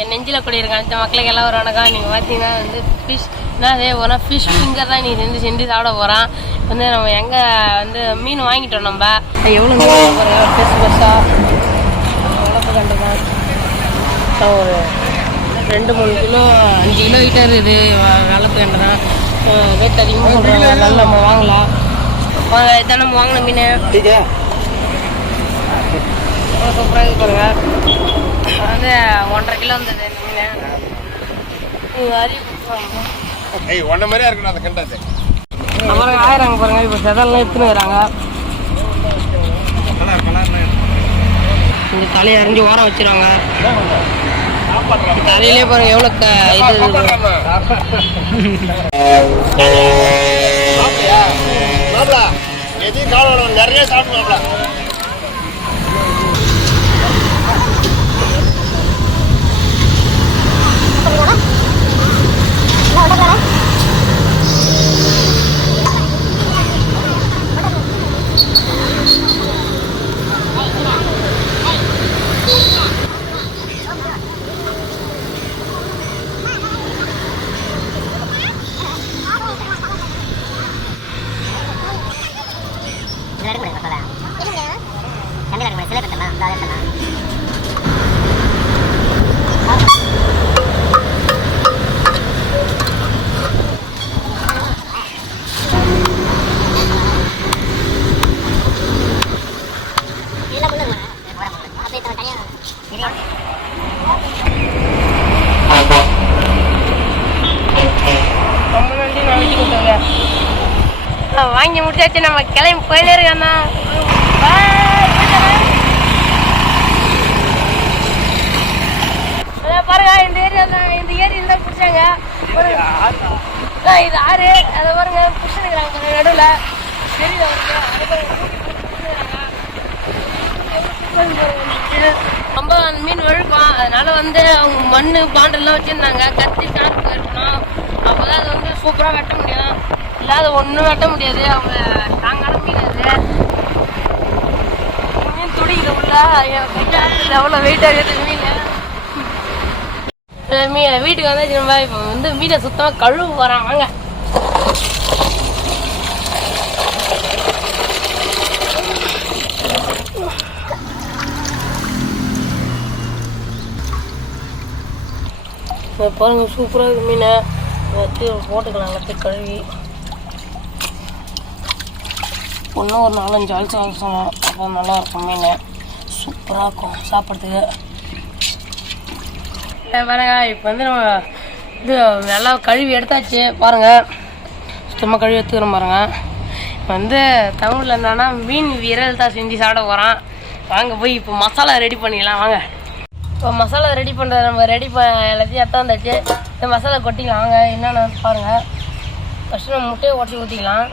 என் நெஞ்சில் கூடியிருக்கேன் அந்த மக்களுக்கு எல்லாம் வருவானுக்கா. நீங்கள் பார்த்தீங்கன்னா வந்து ஃபிஷ் அதே ஒரு ஃபிஷ் ஃபிங்கர் தான் நீ செஞ்சு சாப்பிட போகிறான். வந்து நம்ம எங்கே வந்து மீன் வாங்கிட்டோம். நம்ம எவ்வளோ மீன் போகிறோம் பெருசு பெருசாக வளர்ப்பு கண்டுதான் ஒரு 2-3 கிலோ 5 கிலோ கிட்ட இருக்குது. வளர்ப்பு கண்டு தான் ரேட் அதிகமாக சொல்கிறாங்க. அதனால நம்ம வாங்கலாம். இதான் நம்ம வாங்கின மீன் சூப்பராக இது பாருங்க. வந்து 1.5 கிலோ வந்தது இந்த மீன். அரிய ஒன்ன மாதிரியா இருக்கணும் அந்த கண்டாது. அப்புறம் ஆயிராங்க பாருங்க. இப்போ செதல்லாம் எடுத்துன்னு வராங்க. இந்த தலையை அரைஞ்சி ஓரம் வச்சிருவாங்க. தலையிலே பாருங்க எவ்வளோ இது எதையும் காலம் நிறைய சாப்பிடுவாங்களா. வாங்கி முடிச்சாச்சு. நம்ம கிளம்பி போயிலே இருக்கோண்ணா. பாருங்க இந்த ஏரியா இந்த ஏரியில் தான் பிடிச்சாங்க. இது ஆறு அதை பாருங்க பிடிச்சிருக்கிறாங்க நடுவில் தெரியல. ரொம்ப அந்த மீன் வழுக்கும். அதனால வந்து அவங்க மண் பாண்டெல்லாம் வச்சுருந்தாங்க. கத்தி சாப்பிட்டு இருக்கணும். அப்போ தான் அது வந்து சூப்பராக வெட்ட முடியும். இல்லாத ஒன்றும் வெட்ட முடியாது. அவங்க ஸ்ட்ராங்கான மீன் அது. மீன் துடிக்குது உள்ள. எவ்வளோ வெயிட்டாக இருக்குது மீன். வீட்டுக்கு வந்தாச்சு. நம்ம இப்போ வந்து மீனை சுத்தமாக கழுவு போகிறான். வாங்க பாருங்க சூப்பராக இருக்குது மீனை. போட்டுக்கலாம் எல்லாத்தையும் கழுவி. இன்னும் ஒரு 4-5 ஆழ்ச்சி சொல்லலாம். அப்போ நல்லாயிருக்கும் மீன். சூப்பராக இருக்கும் சாப்பிட்றதுக்கு. பாருங்க இப்போ வந்து நம்ம இது நல்லா கழுவி எடுத்தாச்சு. பாருங்கள் சுத்தமாக கழுவி எடுத்துக்கிறோம். பாருங்கள் இப்போ வந்து தமிழில் என்னன்னா மீன் விரல் தான் செஞ்சு சாப்பிட போகிறான். வாங்க போய் இப்போ மசாலா ரெடி பண்ணிக்கலாம். வாங்க இப்போ மசாலா ரெடி பண்ணுறது நம்ம எல்லாத்தையும் எடுத்து வந்தாச்சு. இந்த மசாலா கொட்டிக்கலாம். வாங்க என்னென்ன பாருங்கள். ஃபஸ்ட்டு நம்ம முட்டையை உடச்சி ஊற்றிக்கலாம்.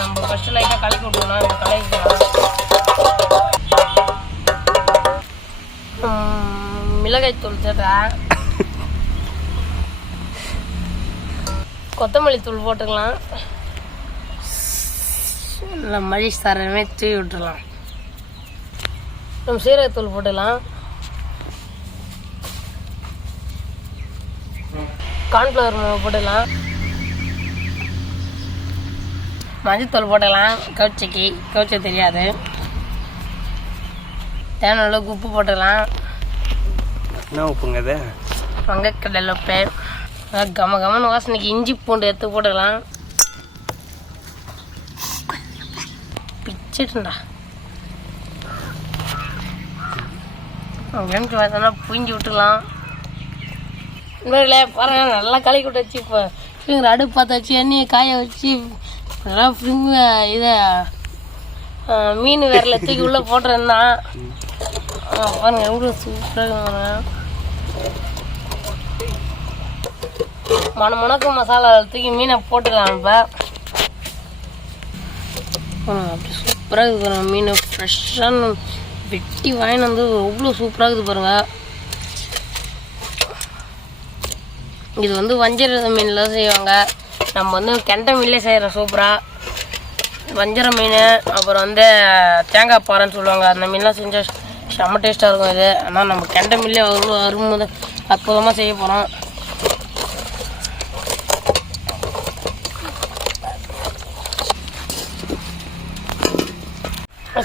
நம்ம ஃபஸ்ட்டு லைட்டாக கலக்கி விட்டுக்கலாம். இந்த கலக்கிக்கலாம். மிளகாய் தூள் சேர்த்தேன். கொத்தமல்லி தூள் போட்டுக்கலாம். நல்லா மளிகை சாரமே தூவி விட்டுடலாம். நம்ம சீரகத்தூள் போட்டுக்கலாம். கார்ன்ஃப்ளவர் போட்டுக்கலாம். மஞ்சத்தூள் போட்டுக்கலாம். கவுச்ச தெரியாது. தேவையான அளவுக்கு உப்பு போட்டுக்கலாம். என்ன உப்புங்க அது? வங்கக்கடலை உப்பு. கம கமன்னு வாசனைக்கு இஞ்சி பூண்டு எடுத்து போட்டுக்கலாம். பிச்சுட்டுண்டா வெங்காயம் பார்த்தோன்னா புரிஞ்சு விட்டுக்கலாம். இன்னொரு பாருங்க நல்லா கலக்கி விட்டாச்சு. இப்போ ஃபிங்கர் அடுப்பு பார்த்தாச்சு. எண்ணெயை காய வச்சு நல்லா இதை மீன் விரல தூக்கி உள்ளே போட்டுருந்தான். பாருங்க எவ்வளோ சூப்பராக மணக்கு மசாலா தூக்கி மீனை போட்டுக்கலாம். இப்போ அப்படி சூப்பராக இருக்குது பாருங்க. மீன் ஃப்ரெஷ்ஷான வெட்டி வாங்கிட்டு வந்து எவ்வளோ சூப்பராக இருக்குது பாருங்க. இது வந்து வஞ்சர மீனில் தான் செய்வாங்க. நம்ம வந்து கெண்டை மீன்லேயே செய்கிறோம் சூப்பராக. வஞ்சர மீன், அப்புறம் வந்து தேங்காய் பாறைன்னு சொல்லுவாங்க. அந்த மீன்லாம் செஞ்சால் செம்ம டேஸ்ட்டாக இருக்கும் இது. ஆனால் நம்ம கெண்டை மீன்லேயே அவ்வளோ அருமை அற்புதமாக செய்ய போகிறோம்.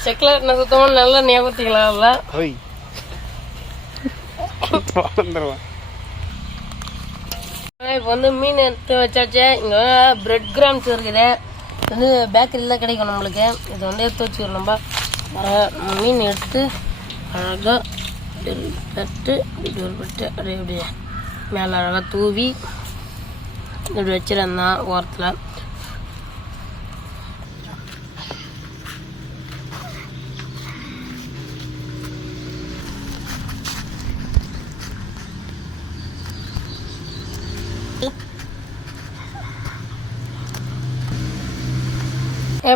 செக்கில் என்ன சுத்தமாக நல்லா ஞாபகத்திக்கலாம்ல. இப்போ வந்து மீன் எடுத்து வச்சாச்சு. இங்கே பிரெட் கிராம்ஸ் இருக்குது. இது வந்து பேக்கரியில் தான் கிடைக்கும் நம்மளுக்கு. இது வந்து எடுத்து வச்சுக்கிறோம். நம்ம மீன் எடுத்து அழகாக தட்டு இப்படி ஒரு பட்டு அப்படியே அப்படியே மேலே அழகாக தூவி இப்படி வச்சிருந்தான் ஓரத்தில்.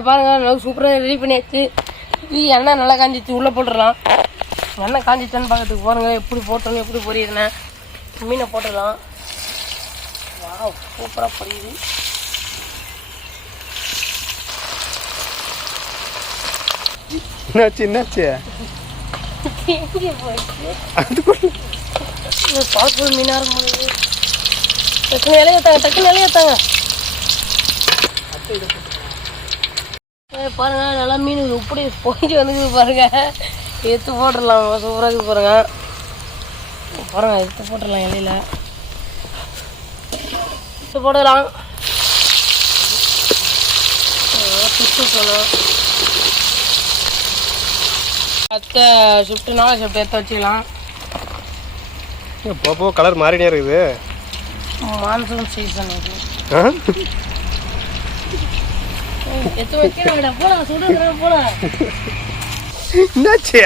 பாருங்க நல்லா சூப்பராக ரெடி பண்ணியாச்சு. எண்ணெய் நல்லா காஞ்சிச்சு, உள்ளே போட்டுடலாம். எண்ணெய் காஞ்சிச்சான்னு பார்க்கறதுக்கு பாருங்க எப்படி போட்டோன்னு எப்படி பொரியுதுன்னு. மீனை போட்டுடலாம். வா சூப்பராக பொரியுது. என்னாச்சு எங்கே போயிடுச்சு பால்பூல் மீனாக இருக்கும். டக்குன்னு இலையத்தாங்க, டக்குன்னு இலையத்தாங்க. பாருங்க நல்லா மீன் இப்படி போயிட்டு வந்துக்குது பாருங்க. எடுத்து போட்டுடலாம். சூப்பராக இருக்குது பாருங்க. பாருங்க எடுத்து போட்டுடலாம். இலையில எடுத்து போடலாம். அடுத்த ஷிஃப்ட்டு 4 ஷிஃப்ட் எடுத்து வச்சுக்கலாம். போப்போ கலர் மாறினே இருக்குது. மான்சூன் சீசன் இது. எடுத்து வைக்கிறேன். போலாம் சுடுறேன் போலாம். என்னாச்சு?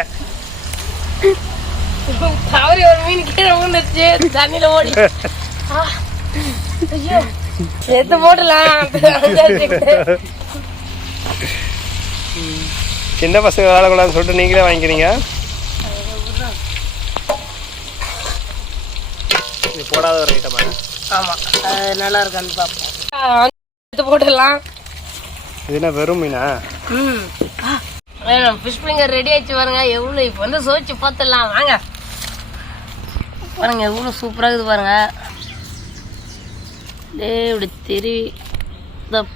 தவறி ஒரு மீன் கீழே விழுந்துருச்சு தண்ணியில ஓடி. ஐயோ எடுத்து போடலாம். சின்ன பசங்க விளையாடக்கூடாதுன்னு சொல்லிட்டு நீங்களே வாங்கிக்கிறீங்க. போடாத ஒரு ஐட்டமா? ஆமாம், அது நல்லா இருக்கான்னு பார்ப்போம். எடுத்து போட்டுடலாம். இது என்ன வெறும் மீனா? ஃபிஷ் ஃபிங்கர் ரெடி ஆயிடுச்சு பாருங்க. எவ்வளோ இப்போ வந்து சோச்சு பார்த்துடலாம் வாங்க. பாருங்க எவ்வளோ சூப்பராக இருக்குது பாருங்க. அப்படியே இப்படி தெரி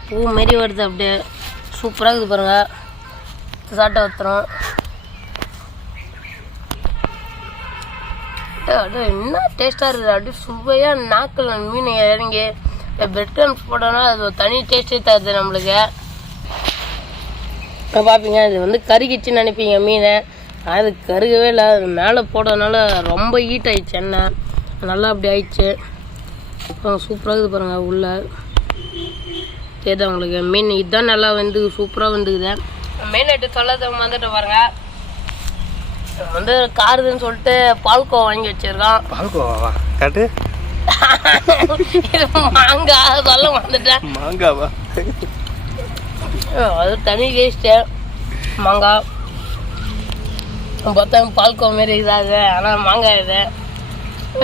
பூ மாரி வருது. அப்படியே சூப்பராக இருக்குது பாருங்க. சாட்டை ஊற்றுறோம். என்ன டேஸ்ட்டாக இருக்குது. அப்படியே சுவையாக நாக்கில் மீன் இறங்கி பிரெட் கிரம்ஸ் போட்டோன்னா அது ஒரு தனி டேஸ்ட்டே தருது நம்மளுக்கு. பார்ப்பீங்க இது வந்து கருகிச்சுன்னு நினைப்பீங்க மீன். அது கருகவே இல்லை. அது மேலே போட்டதுனால ரொம்ப ஹீட் ஆயிடுச்சு. எண்ணெய் நல்லா அப்படி ஆயிடுச்சு. சூப்பராக இருக்குது பாருங்கள். உள்ள தெரியுது உங்களுக்கு மீன் இதுதான் நல்லா வந்து சூப்பராக வந்துக்குது. மீன் எடுத்து சொல்லது வந்துட்டு பாருங்க. வந்து காருதுன்னு சொல்லிட்டு பால்கோவா வாங்கி வச்சிருக்கான். பால்கோவா காட்டு. மாங்காய் சொல்ல வந்துட்டேன். மாங்காவா? அது தனி டேஸ்ட்டு. மாங்காய் பார்த்தா பால்கோவா மாரி இதாகுது. ஆனால் மாங்காய் இது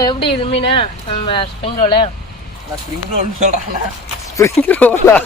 எப்படி இது மீன் நம்ம ஸ்ப்ரிங் ரோலு. ஸ்ப்ரிங் ரோல்னு சொல்கிறாங்க. ஸ்ப்ரிங் ரோலா?